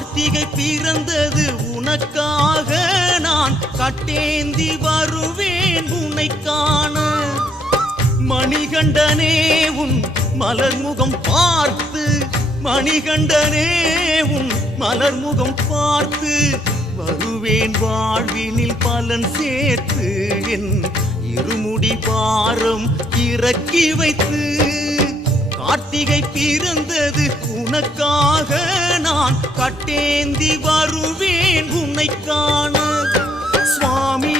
கார்த்திகை பிறந்தது உனக்காக நான் கட்டேந்தி வருவேன் உன்னை காண மணிகண்டனே உன் மலர்முகம் பார்த்து மணிகண்டனே உன் மலர்முகம் பார்த்து வருவேன் வாழ்வினில் பலன் சேர்த்து என் இருமுடி பாரம் இறக்கி வைத்து கார்த்திகை பிறந்தது உனக்காக நான் கட்டேந்தி வருவேன் உன்னை காண சுவாமி